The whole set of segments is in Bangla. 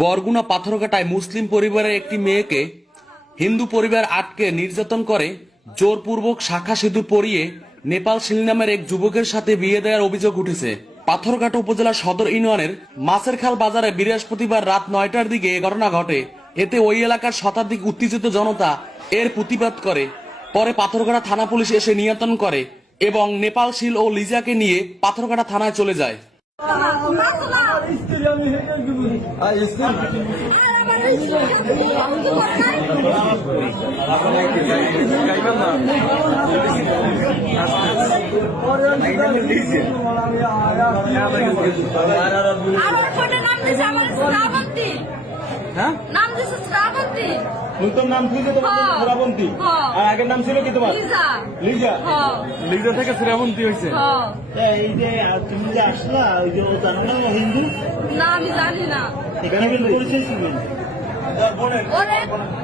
বরগুনা পাথরঘাটায় মুসলিম পরিবারের একটি মেয়েকে হিন্দু পরিবার আটকে নির্যাতন করে, জোরপূর্বক শাখা সিঁদুর পরিয়ে নেপাল শিল নামের এক যুবকের সাথে বিয়ে দেওয়ার অভিযোগ উঠেছে। পাথরঘাটা উপজেলার সদর ইউনিয়নের মাছের খাল বাজারে বৃহস্পতিবার রাত নয়টার দিকে এ ঘটনা ঘটে। এতে ওই এলাকার শতাধিক উত্তেজিত জনতা এর প্রতিবাদ করে। পরে পাথরঘাটা থানা পুলিশ এসে নিয়ন্ত্রণ করে এবং নেপাল শিল ও লিজাকে নিয়ে পাথরঘাটা থানায় চলে যায়। আমি হেঁটে দেবো আর আমি আমার হ্যাঁ? নাম দিছে শ্রাবন্তী। নতুন নাম ছিল তোমার। শ্রাবন্তী। আর আগের নাম ছিল কি তোমার? লিজা। লিজা? লিজা থেকে শ্রাবন্তী হয়েছে। হ্যাঁ এই যে তুমি যে আসলা ওই যে ও জানো না হিন্দু? না আমি জানি না। এখানে কিন্তু পরিচয় ছিল। ওরে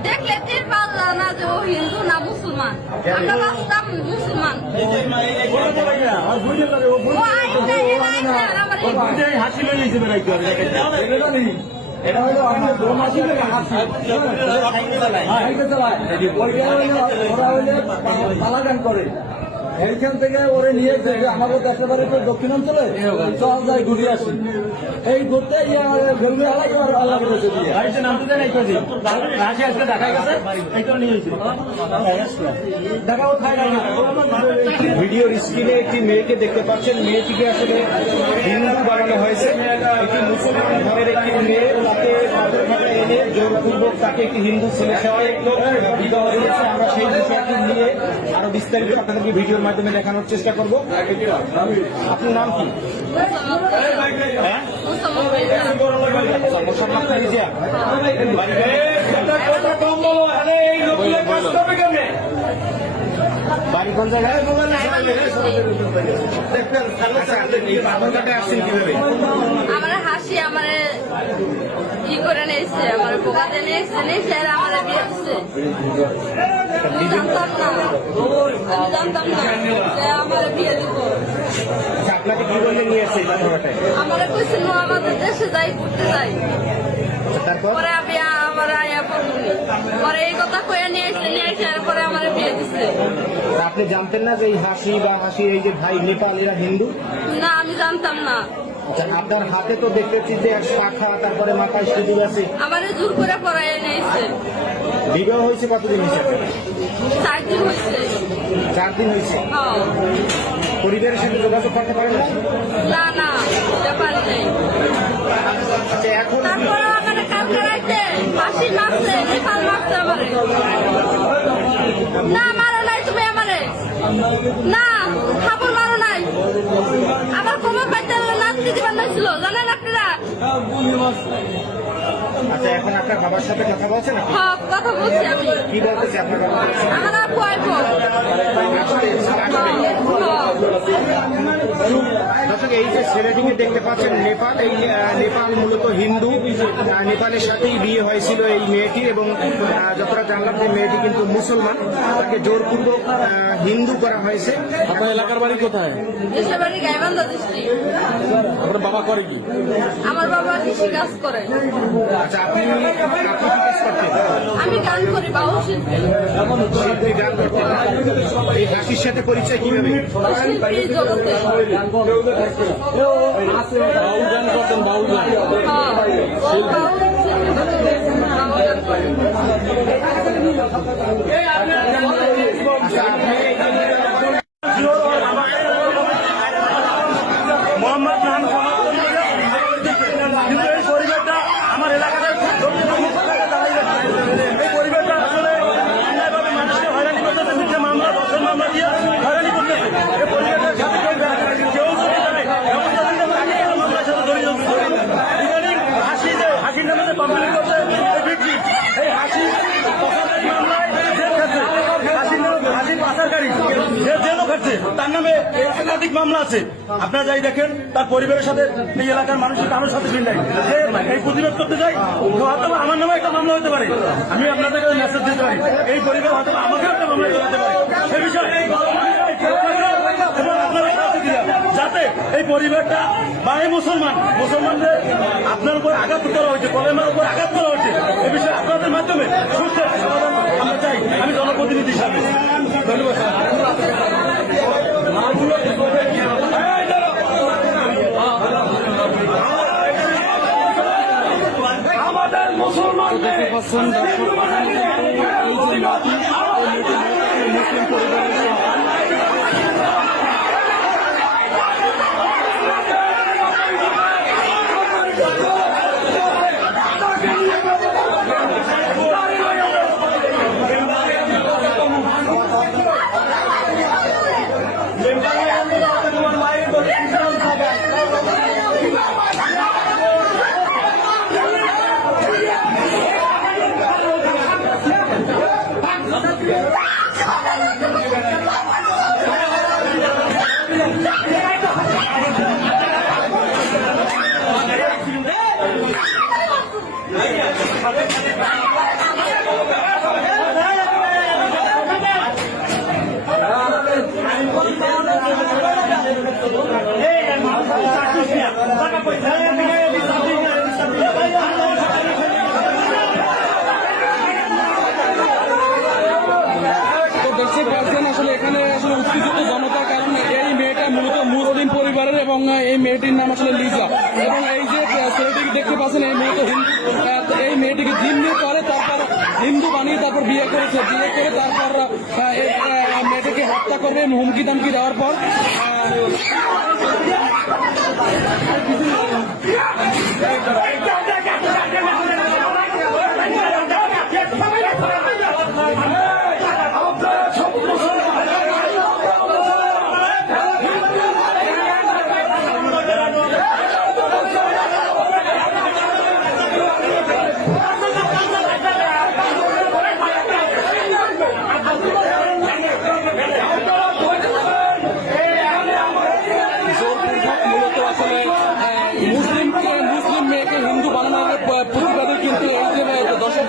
দেখলে টের পারলা না যে ও হিন্দু না মুসলমান। আমরা বাঁচতাম মুসলমান। হাসি লয়ে গেছে বেড়াই করে। এটা জানি। আমাদের দোম হাসি লাগে হাসি। হ্যাঁ, সাইকেল চালায়। ওইটা হলো ওরা হইলে পালা গান করে এইখান থেকে ওরে নিয়ে যে আমাদের দেশের বাড়ি তো দক্ষিণাঞ্চলে চল যাই ঘুরে আসি এই ঘুরতে আলাই আর আল্লাহ করেছে দিয়ে আজকে দেখা গেছে এইটা নিয়ে ভিডিওর স্ক্রিনে একটি মেয়েকে দেখতে পাচ্ছেন। মেয়েটিকে আসলে হিন্দু বানানো হয়েছে। একটি মুসলমান ঘরের একটি মেয়ে। তাকে পাথরঘাটা এনে জোরপূর্বক তাকে একটি হিন্দু ছেলের সাথে বিবাহ আমরা সেই বিষয়টি নিয়ে আরও বিস্তারিত আপনাদেরকে ভিডিওর মাধ্যমে দেখানোর চেষ্টা করব। আপনার নাম কি? হ্যাঁ? খাদিজা। বাড়ি কোন জায়গায়? আমার হাসি আমার ই করে নিয়েছে আমার বোকাতে নিয়েছে নিয়েছে আর আমার বিয়ে দিচ্ছে জানতাম না। আমি জানতাম না আমার বিয়ে দিব। আচ্ছা, আপনাকে কি বলে নিয়ে আসছে আমার কইছিল আমাদের দেশে যাই ঘুরতে যাই। তারপর পরে আমি আমার আয়া বলুনি পরে এই কথা কয়ে নিয়ে এসে নিয়ে এসে পরে আমার বিয়ে দিচ্ছে আপনি জানতেন না যে এই হাসি বা হাসি এই যে ভাই নেপাল এরা হিন্দু? না আমি জানতাম না। আচ্ছা আপনার হাতে তো দেখতেছি যে এক শাখা তারপরে মাথায় সিঁদুর আছে। আমার জোর করে পড়াই নিয়েছে বিবাহ হয়েছে কতদিন হয়েছে চার দিন হয়েছে। চার দিন হয়েছে? হ্যাঁ। পরিবারের সাথে যোগাযোগ করতে পারেন না? না না ব্যাপার নেই। আচ্ছা এখন তারপরে আমার কালকে রাইতে ফাঁসি মারছে নেপাল মারছে আমারে না মারো নাই তুমি আমারে না খাবার মারো নাই আমার কোমর পাইতে নাচতে দিবার নাছিল জানেন আপনারা আচ্ছা এখন আপনার বাবার সাথে কথা বলছেন? হ্যাঁ কথা বলছি আমি কি বলতেছে আপনার আমার আপু আইবো। দর্শক এই যে ছেলেটিকে দেখতে পাচ্ছেন নেপাল এই আহ, নেপাল মূলত হিন্দু। আহ, নেপালের সাথেই বিয়ে হয়েছিল এই মেয়েটি এবং আহ, যতটা জানলাম যে মেয়েটি কিন্তু মুসলমান। তাকে জোরপূর্বক আহ, হিন্দু করা হয়েছে। আপনার এলাকার বাড়ি কোথায়? আপনার বাবা করে কি? আমার বাবা কৃষি কাজ করে। আচ্ছা আপনি আপনি কি কাজ করতেন আমি গান করি বাউল শিল্পী। গান করতেন এই হাসির সাথে পরিচয় কীভাবে? শিল্পী জগতে। বাউল গান করতেন বাউল গান বাউল শিল্পী একাধিক মামলা আছে। আপনারা যাই দেখেন, তার পরিবারের সাথে এই এলাকার মানুষের কারোর সাথে মিল নাই। এই প্রতিবাদ করতে যাই হয়তো আমার নামে একটা মামলা হতে পারে। আমি আপনাদের কাছে মেসেজ দিতে পারি। এই পরিবার হয়তো আমাকে একটা মামলা হতে পারে। সে বিষয়ে যাতে এই পরিবারটা বা মুসলমান, মুসলমানদের আপনার উপর আঘাত করা হয়েছে, কলেমার উপর আঘাত করা হয়েছে। এ বিষয়ে আপনাদের মাধ্যমে সুস্থ সমাধান আমরা চাই। আমি জনপ্রতিনিধি হিসাবে। ধন্যবাদ নতুন দর্শক মেয়েটির নাম আসলে লিজা। এবং এই যে ছেলেটিকে দেখতে পাচ্ছেন, এই মেয়েটি হিন্দু। এই মেয়েটিকে জিম্মি করে, তারপর হিন্দু বানিয়ে তারপর বিয়ে করেছে। বিয়ে করে তারপর মেয়েটিকে হত্যা করবে, হুমকি দামকি দেওয়ার পর।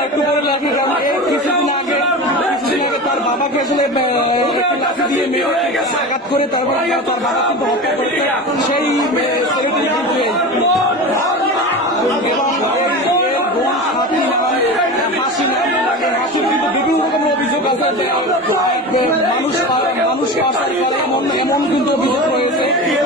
একটু কিছুদিন আগে কিছুদিন আগে তার বাবাকে আসলে লাঠি দিয়ে করে তারপর তার বাবা কিন্তু হত্যা করে সেই মানুষ, মানুষকে আসার পরে এমন এমন কিন্তু অভিযোগ রয়েছে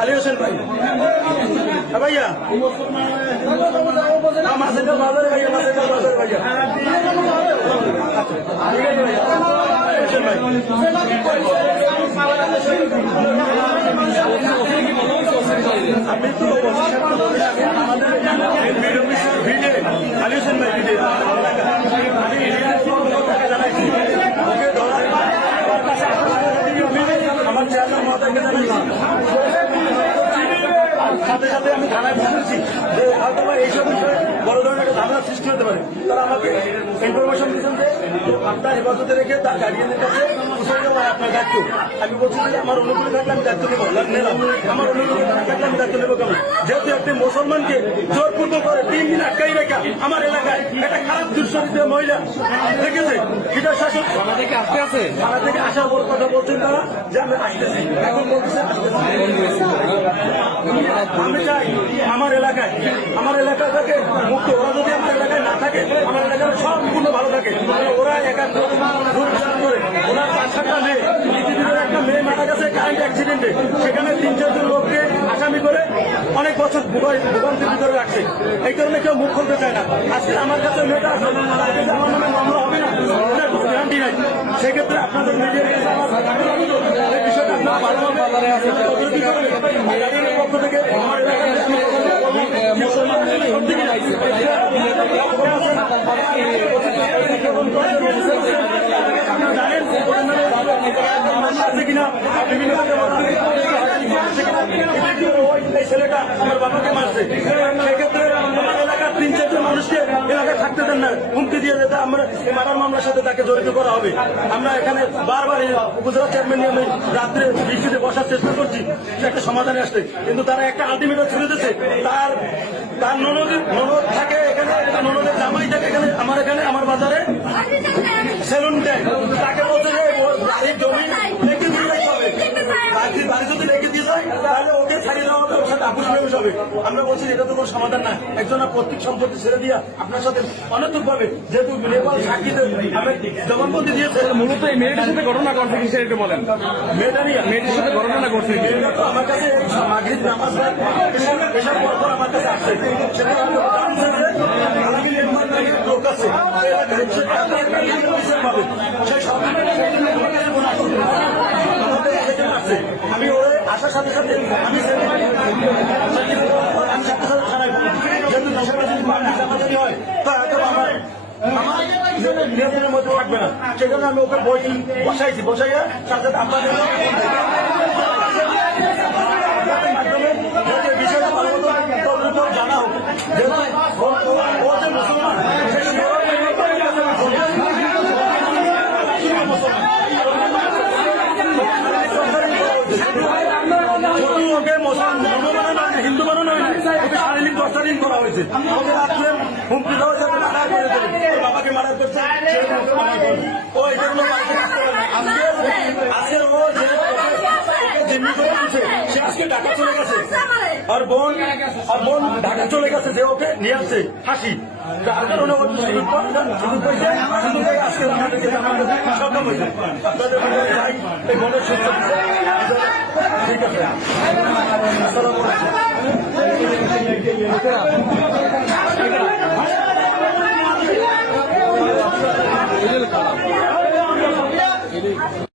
আলী হোসেন ভাই ভাইয়া মাসের বাজার ভাইয়া মাসের বাজার ভাইয়া আমি তো আলী হোসেন ভাই আমার চেয়ারম্যান মহাদাকে জানাইছি সাথে সাথে আমি থানায় বলেছি যে হয়তো বা এইসব বিষয়ে বড় ধরনের একটা ঝামেলা সৃষ্টি হতে পারে। তারা আমাকে ইনফরমেশন দিয়েছেন যে আপনার হেফাজতে রেখে তার গার্ডিয়ানের কাছে আমি বলছি যে আমার অনুকূলে থাকলে আমি দায়িত্ব নেব। আমার অনুকূলে থাকলে আমি দায়িত্ব নেব কেন? যেহেতু একটি মুসলমানকে জোরপূর্বক করে তিন দিন আটকাই রেখা আমার এলাকায়। একটা খারাপ দুঃসরিত মহিলা দেখেছে এটা শাসক থানা থেকে আসতে আছে? থানা থেকে আসার পর কথা বলছেন তারা যে আমি আসতেছি। এখন বলতেছে আমি চাই আমার এলাকায় আমার এলাকা থেকে মুক্ত। ওরা যদি আমার এলাকায় না থাকে আমার এলাকায় সম্পূর্ণ ভালো থাকে। করে ওরা পাঁচ মেয়ে পৃথিবীর একটা মেয়ে মারা গেছে কারেন্ট অ্যাক্সিডেন্টে সেখানে তিন চারজন লোককে আসামি করে অনেক বছর ভূগন্তির ভিতরে রাখছে এই কারণে কেউ মুখ খুলতে চায় না আজকে আমার কাছে মেয়েটা আমার নামে মামলা হবে না গ্যারান্টি নাই সেক্ষেত্রে আপনাদের মিডিয়ার কাছে আমার বিষয়টা আপনারা পক্ষ থেকে আমার এলাকার আপনারা জানেন আছে কিনা বিভিন্ন ছেলেটা আমার বাবাকে মারছে। দেন না, হুমকি দিয়ে যেতে আমরা মারার মামলার সাথে তাকে জড়িত করা হবে। আমরা এখানে বারবার উপজেলা চেয়ারম্যান নিয়ে আমি রাত্রে বৃষ্টিতে বসার চেষ্টা করছি একটা সমাধানে আসতে। কিন্তু তারা একটা আলটিমেটাম ছুড়ে দিচ্ছে তার তার ননদ ননদ থাকে এখানে ননদের জামাই থাকে এখানে, আমার এখানে, আমার বাজারে। সেলুন দেয়। তাকে বলছে যে জমি রেখে দিয়ে যেতে হবে। বাড়ি যদি রেখে দিয়ে যায়, তাহলে দেওয়া হবে আমরা বলছি এটা তো কোনো সমাধান না। একজন প্রত্যেক সম্পত্তি ছেড়ে দিয়া আপনার সাথে অনৈতিক ভাবে যেহেতু নেপাল সাক্ষীতে জবানবন্দি দিয়েছে। মূলত এই মেয়েটার সাথে ঘটনা করছে কি সেটা বলেন। মেয়েটা নিয়ে? মেয়েটির সাথে ঘটনা করছে তো আমার কাছে মাগরিব নামাজ পেশাব পর পর আমার কাছে আসছে সেটা লোক আছে। সেই আমি ওরে আসার সাথে সাথে আমি যদি পার্টি চাপাচাপি হয় তা হয়তো আমার নিয়ন্ত্রণের মধ্যে থাকবে না সেজন্য আমি ওকে বই বসাইছি বসাইয়া তার সাথে আপনাদের মাধ্যমে বিষয়টা ভালো তদন্ত জানা হোক ও- ও- ও যে মুসলমান সে যদি ওকে মুসলমান বানানো হয় না, হিন্দু বানানো হয় না, ওকে শারীরিক টর্চারিং করা হয়েছে হুমকি দেওয়া যাতে মারা করে বাবাকে মারা করছে আর বোন আর বোন ঢাকা চলে গেছে যে ওকে নিয়ে আসছে হাসি যার কারণে ওর আজকে ঠিক আছে। 对，对，对。